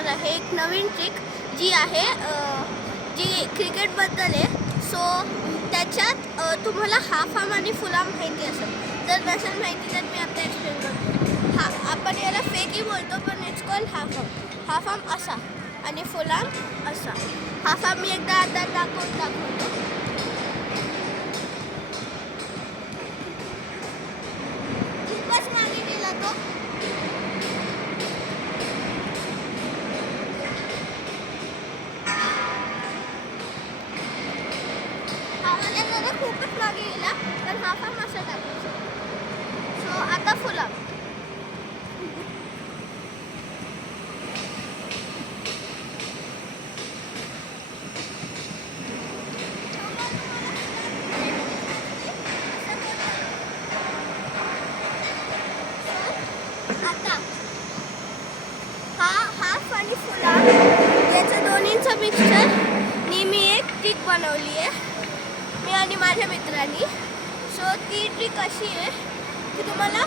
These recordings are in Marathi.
दाखवणार आहे एक नवीन ट्रिक जी आहे जी क्रिकेटबद्दल आहे. सो त्याच्यात तुम्हाला हाफ आर्म आणि फुल आर्म माहिती असेल. जर नसेल माहिती तर मी आता एक्सप्लेन करतो. आपण याला फेकी बोलतो पण it's called half arm. Half arm असा आणि फुल आर्म असा. हाफ आर्म मी एकदा आता दाखवतो. खूपच मागे गेला तो. आम्हाला जरा खूपच मागे गेला पण हाफ आर्म असा टाकायचा. सो आता फुल आर्म. आता हा हाफ आणि फुल आर्म याचं दोन्हींचं मिक्सचर मी एक ट्रिक बनवली आहे मी आणि माझ्या मित्रांनी. सो ती ट्रिक अशी आहे की तुम्हाला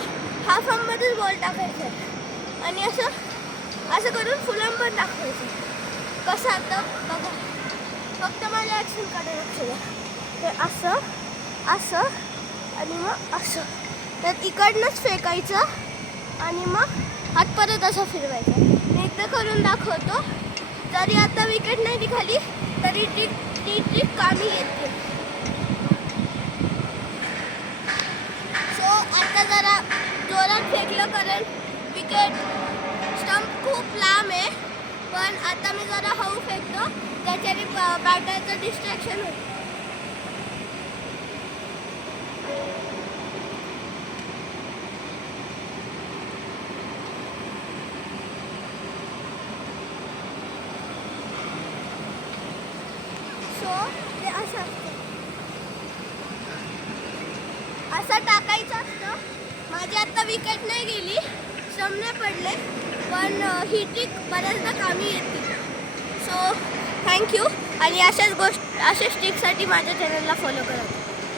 हाफ आर्ममध्येच बॉल टाकायचा आहे आणि असं करून फुल आर्म पण टाकायचं. कसं आता बघा, फक्त माझ्या ॲक्शनकडे लक्ष द्या. ते असं आणि मग असं तर इकडनंच फेकायचं आणि मग हात परत असं फिरवायचा. मी एकदा करून दाखवतो. जरी आता विकेट नाही निघाली तरी ती ट्रिक कामी येते. सो आता जरा जोरात फेकलं कारण विकेट स्टंप खूप लांब आहे. पण आता मी जरा हळू फेकतो त्याच्याने बॅटरचं डिस्ट्रॅक्शन होतं. सो ते असं टाकायचं असतं. माझी आता विकेट नाही गेली, स्टंप नाही पडले, पण ही ट्रिक बऱ्याचदा कामी येते. सो थँक्यू आणि अशाच ट्रिकसाठी माझ्या चॅनलला फॉलो करा.